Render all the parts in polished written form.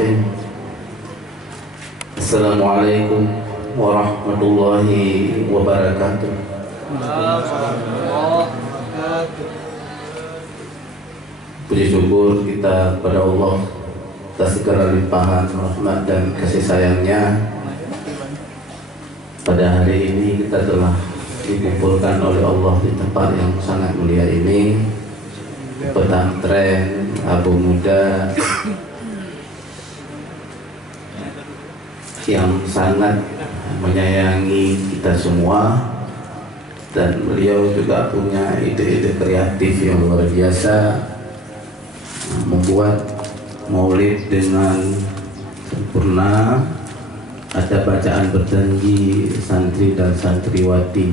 Bismillahirrahmanirrahim. Assalamualaikum warahmatullahi wabarakatuh. Puji syukur kita kepada Allah atas segala limpahan rahmat dan kasih sayangnya. Pada hari ini kita telah dikumpulkan oleh Allah di tempat yang sangat mulia ini, pesantren Abu Muda yang sangat menyayangi kita semua, dan beliau juga punya ide-ide kreatif yang luar biasa, membuat maulid dengan sempurna. Ada bacaan berjanji santri dan santriwati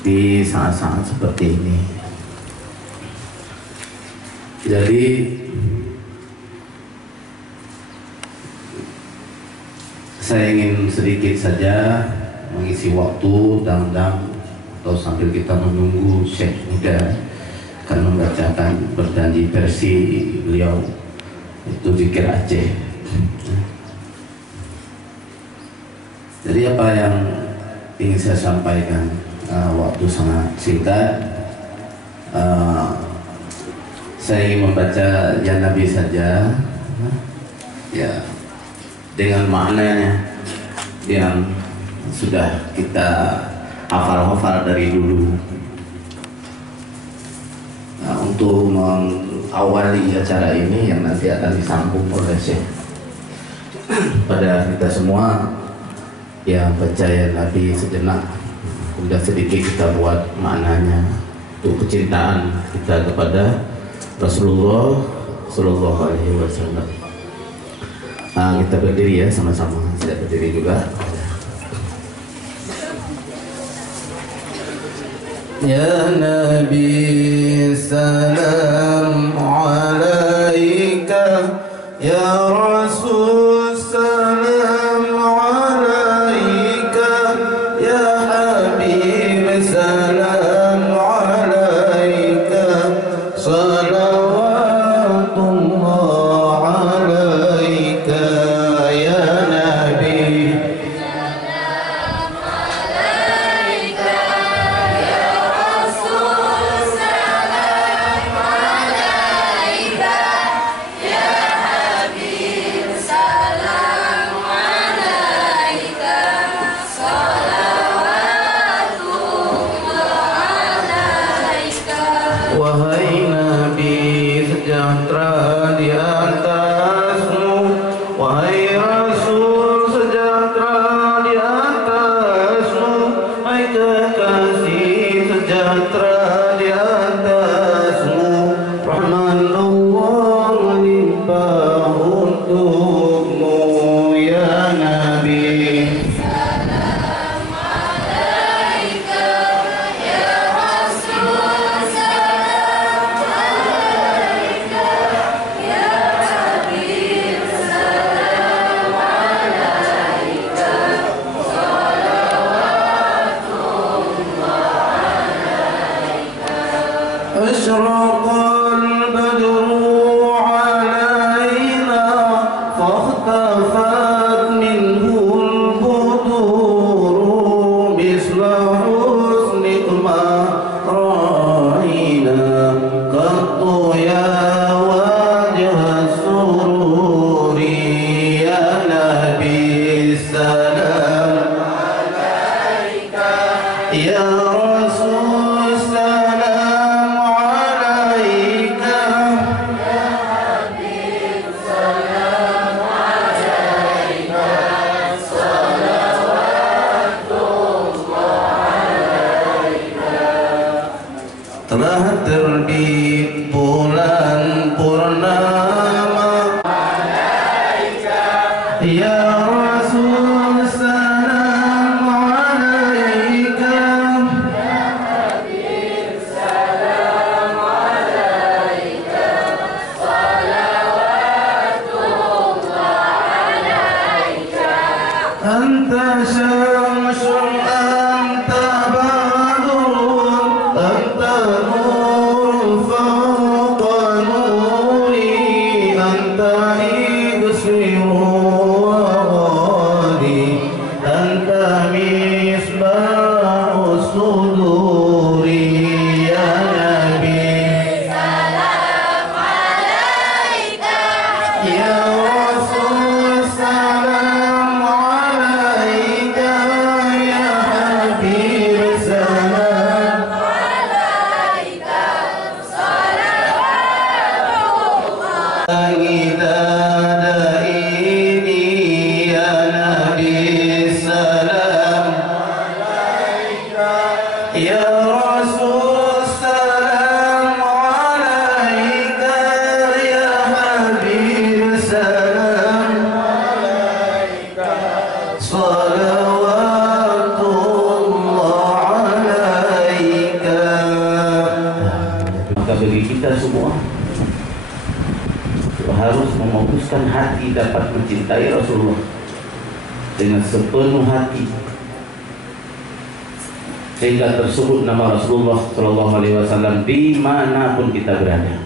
di saat-saat seperti ini. Jadi saya ingin sedikit saja mengisi waktu dam-dam atau sambil kita menunggu Syekh Muda akan membacakan berjanji versi beliau, itu Zikir Aceh. Jadi apa yang ingin saya sampaikan, waktu sangat singkat. Saya ingin membaca ya Nabi saja, ya, dengan maknanya yang sudah kita hafal-hafal dari dulu. Nah, untuk mengawali acara ini yang nanti akan disambung oleh Syekh, pada kita semua yang percaya Nabi sejenak, sudah sedikit kita buat maknanya untuk kecintaan kita kepada Rasulullah Sallallahu Alaihi Wasallam. Kita berdiri ya sama-sama, saya berdiri juga. Ya Nabi salam alaika, ya Rasul salam alaika, ya Habib salam alaika, salawatullah alaika, ya Nabi salam alaika, ya Rasul salam alaika, ya Habib salam alaika, salawatullah alaika. Wahai Nabi sejahtera di atasmu, wahai Rasul sejahtera di atasmu, wahai kekasih sejahtera di atasmu, rahman Allah melimpah untukmu, ya Nabi. Salam alaika, ya Rasul salam alaika, ya Habib salam alaika, salawatullah alaika. Ashraqal badru alaina fakhtafat minhul buduru misla husni ma ra'ina qattu ya wajha sururi, ya Nabi salam alaika, ya Rasul salam alaika, ya Habib salam alaika, salawatullah alaika. Telah terbit bulan purnama alaika, ya Rasul salam alaika, ya Habib salam alaika, salawatullah alaika. Anta syamsun anta badrun, anta nurun fawqa nuri, anta salawatullah alaika. Maka bagi kita semua harus memutuskan hati dapat mencintai Rasulullah dengan sepenuh hati, sehingga tersebut nama Rasulullah Shallallahu Alaihi Wasallam dimanapun kita berada.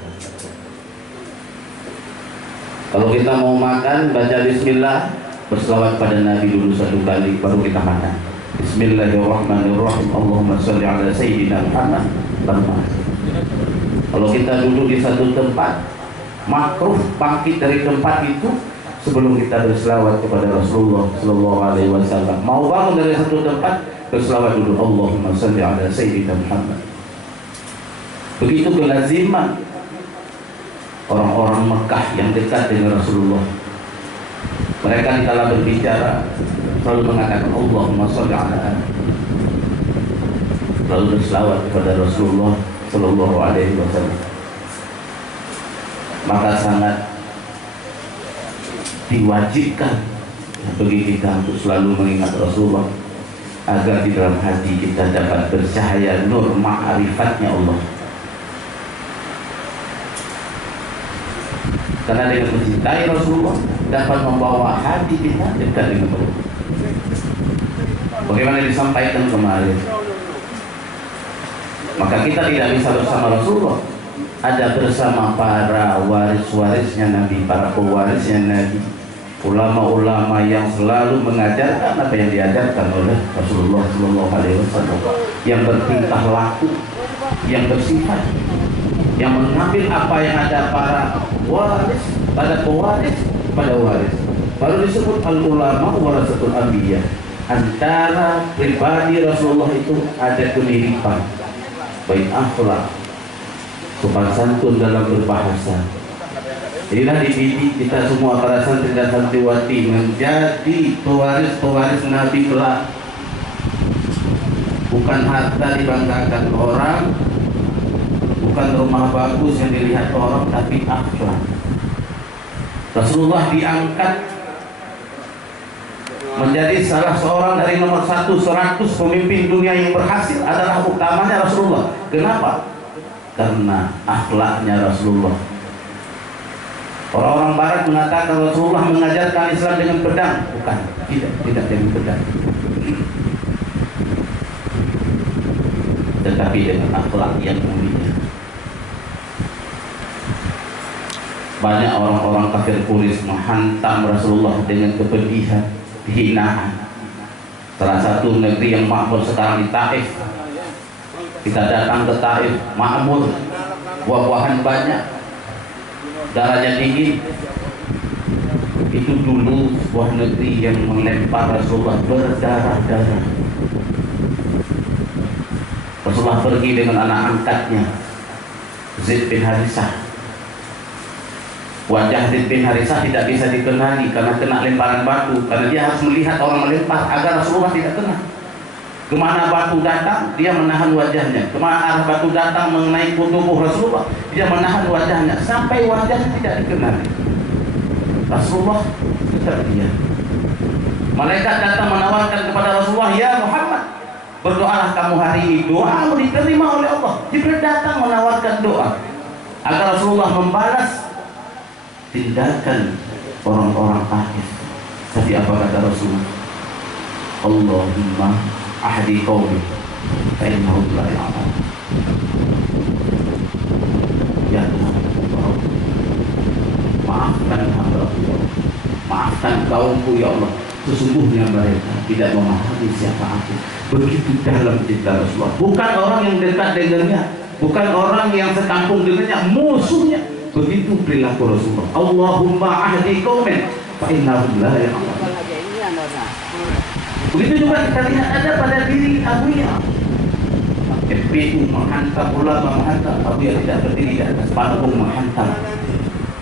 Kalau kita mau makan, baca Bismillah, berselawat pada Nabi dulu satu kali, baru kita makan. Bismillahirrahmanirrahim. Allahumma sholli ala Sayyidina Muhammad. Kalau kita duduk di satu tempat, makruh bangkit dari tempat itu sebelum kita berselawat kepada Rasulullah Shallallahu Alaihi Wasallam. Mau bangun dari satu tempat, berselawat dulu, Allahumma sholli ala Sayyidina Muhammad. Begitu kelaziman orang-orang Mekah yang dekat dengan Rasulullah. Mereka dikala berbicara selalu mengatakan Allahumma sholli ala, lalu berselawat kepada Rasulullah Shallallahu Alaihi Wasallam. Maka sangat diwajibkan bagi kita untuk selalu mengingat Rasulullah, agar di dalam hati kita dapat bercahaya nur ma'rifatnya Allah. Karena dengan mencintai Rasulullah dapat membawa hati kita dekat dengan Allah. Bagaimana disampaikan kemarin, maka kita tidak bisa bersama Rasulullah, ada bersama para waris-warisnya Nabi, para pewarisnya Nabi, ulama-ulama yang selalu mengajarkan apa yang diajarkan oleh Rasulullah Shallallahu Alaihi Wasallam, yang bertingkah laku, yang bersifat, yang mengambil apa yang ada para waris pada pewaris pada waris. Baru disebut al-ulama warasatul anbiya. Antara pribadi Rasulullah itu ada kemiripan, baik akhlak, sopan santun dalam berbahasa. Inilah dididik kita semua para santri dan santriwati menjadi pewaris-pewaris Nabi kelak. Bukan harta dibanggakan orang, bukan rumah bagus yang dilihat orang, tapi akhlak. Rasulullah diangkat menjadi salah seorang dari nomor 100 pemimpin dunia yang berhasil, adalah utamanya Rasulullah. Kenapa? Karena akhlaknya Rasulullah. Orang-orang Barat mengatakan Rasulullah mengajarkan Islam dengan pedang. Bukan, tidak dengan pedang, tetapi dengan akhlak yang mulia. Banyak orang-orang kafir Quraisy menghantam Rasulullah dengan kepedihan, kehinaan. Salah satu negeri yang makmur sekarang di Taif. Kita datang ke Taif, makmur, buah-buahan banyak, darahnya tinggi. Itu dulu sebuah negeri yang melempar Rasulullah berdarah-darah. Rasulullah pergi dengan anak angkatnya, Zaid bin Harisah. Wajah Zaid bin Harisah tidak bisa dikenali karena kena lemparan batu, karena dia harus melihat orang melempar agar Rasulullah tidak kena. Kemana batu datang, dia menahan wajahnya. Kemana arah batu datang mengenai tubuh Rasulullah, dia menahan wajahnya sampai wajahnya tidak dikenali. Rasulullah tetap diam. Malaikat datang menawarkan kepada Rasulullah, ya Muhammad, berdoalah kamu hari ini, doamu diterima oleh Allah. Jibril datang menawarkan doa agar Rasulullah membalas tindakan orang-orang kafir. Tapi apa kata Rasulullah? Allahumma ahdi qaumi fa innahum la ya'lamun. Ya Tuhan, maafkan hamba, maafkan kaumku ya Allah, sesungguhnya mereka tidak memahami siapa aku. Begitu dalam cinta Rasulullah. Bukan orang yang dekat dengannya, bukan orang yang sekampung dengannya, musuhnya. Begitu perilaku Rasulullah. Allahumma ahdi qaumin fa innahum la ya'lamun. Begitu juga kita lihat ada pada diri Abu Ya. FPU menghantam ulama, menghantam. Abu Ya tidak berdiri di atas panggung menghantam.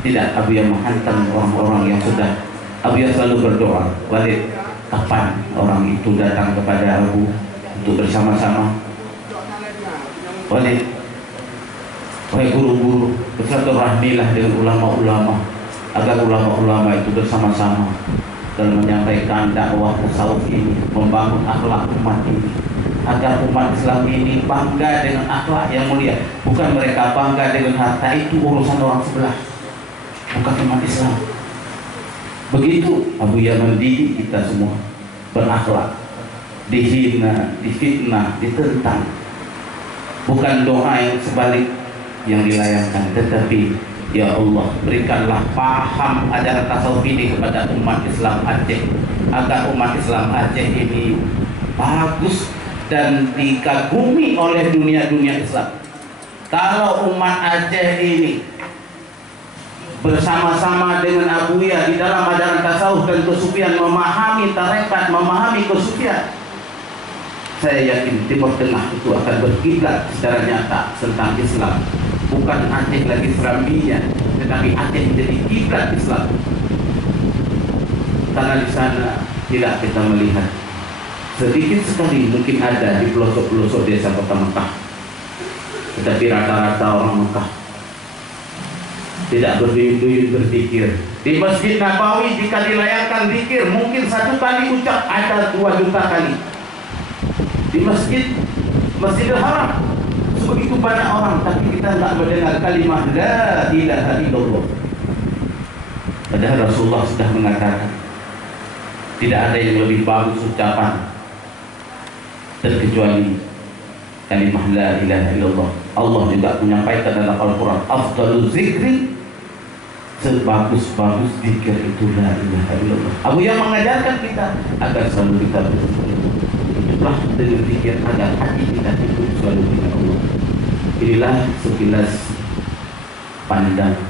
Tidak, Abu Ya menghantam orang-orang yang sudah. Abu Ya selalu berdoa, Walid, kapan orang itu datang kepada Abu untuk bersama-sama? Walid, wahai guru-guru, bersilaturahmilah dengan ulama-ulama agar ulama-ulama itu bersama-sama. dalam menyampaikan dakwah tasawuf ini, membangun akhlak umat ini, agar umat Islam ini bangga dengan akhlak yang mulia. Bukan mereka bangga dengan harta, itu urusan orang sebelah, bukan umat Islam. Begitu Abuya mendidik kita semua berakhlak, dihina, difitnah, ditentang. Bukan doa yang sebalik yang dilayangkan, tetapi ya Allah, berikanlah paham ajaran tasawuf ini kepada umat Islam Aceh, agar umat Islam Aceh ini bagus dan dikagumi oleh dunia Islam. Kalau umat Aceh ini bersama-sama dengan Abuya di dalam ajaran tasawuf dan kesufian, memahami tarekat, memahami kesufian, saya yakin Timur Tengah itu akan berkiblat secara nyata tentang Islam. Bukan Aceh lagi Serambinya, tetapi Aceh menjadi kiblat Islam. Karena di sana tidak kita melihat, sedikit sekali mungkin ada di pelosok-pelosok desa kota Mekah, tetapi rata-rata orang Mekah tidak berduyun-duyun berzikir. Di Masjid Nabawi jika dilayangkan zikir, mungkin satu kali ucap ada 2 juta kali. Di Masjidil Haram begitu banyak orang, tapi kita tidak mendengar kalimat la ilaha illallah. Padahal Rasulullah sudah mengatakan tidak ada yang lebih bagus ucapan terkecuali kalimat la ilaha illallah. Allah juga menyampaikan dalam Al-Quran, afdalul zikri, sebagus-bagus zikir itu la ilaha illallah. Abuya mengajarkan kita agar selalu kita berzikir. Itulah dengan zikir agar hati kita itu selalu dengan Allah. Inilah sekilas pandang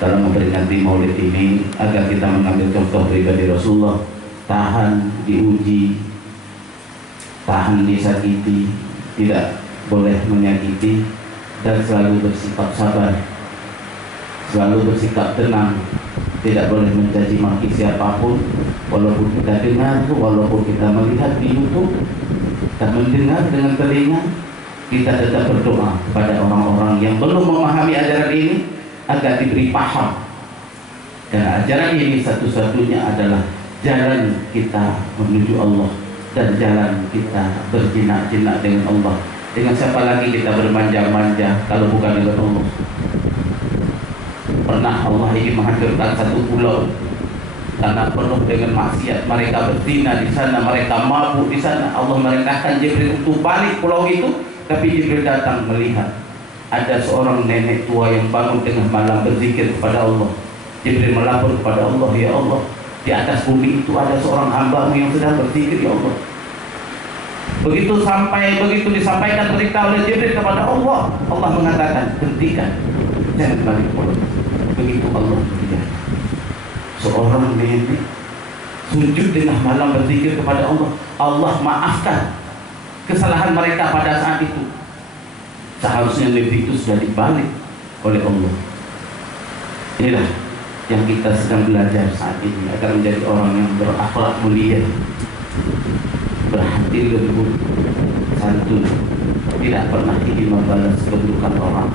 dalam memperingati Maulid ini, agar kita mengambil contoh pribadi Rasulullah, tahan diuji, tahan disakiti, tidak boleh menyakiti, dan selalu bersikap sabar, selalu bersikap tenang, tidak boleh mencaci maki siapapun, walaupun kita dengar, walaupun kita melihat di YouTube, kita mendengar dengan telinga. Kita tetap berdoa kepada orang-orang yang belum memahami ajaran ini agar diberi paham. Karena ajaran ini satu-satunya adalah jalan kita menuju Allah dan jalan kita berjinak-jinak dengan Allah. Dengan siapa lagi kita bermanja-manja kalau bukan dengan Allah? Pernah Allah ini menghancurkan satu pulau karena penuh dengan maksiat. Mereka berzina di sana, mereka mabuk di sana. Allah merintahkan Jibril untuk balik pulau itu. Tapi Jibril datang melihat ada seorang nenek tua yang bangun tengah malam berzikir kepada Allah. Jibril melapor kepada Allah, ya Allah, di atas bumi itu ada seorang hamba-Mu yang sedang berzikir, ya Allah. Begitu disampaikan berita oleh Jibril kepada Allah, Allah mengatakan, hentikan, jangan balik pulau. Begitu Allah berbicara, seorang nenek sujud tengah malam berzikir kepada Allah, Allah maafkan kesalahan mereka pada saat itu. Seharusnya lebih itu sudah dibalik oleh Allah. Inilah yang kita sedang belajar saat ini, agar menjadi orang yang berakhlak mulia, berhati lembut, santun, tidak pernah ingin membalas keburukan orang.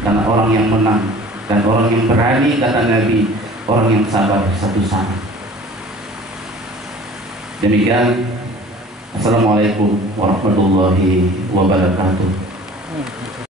Karena orang yang menang dan orang yang berani, kata Nabi, orang yang sabar satu sama. Demikian. Assalamualaikum warahmatullahi wabarakatuh.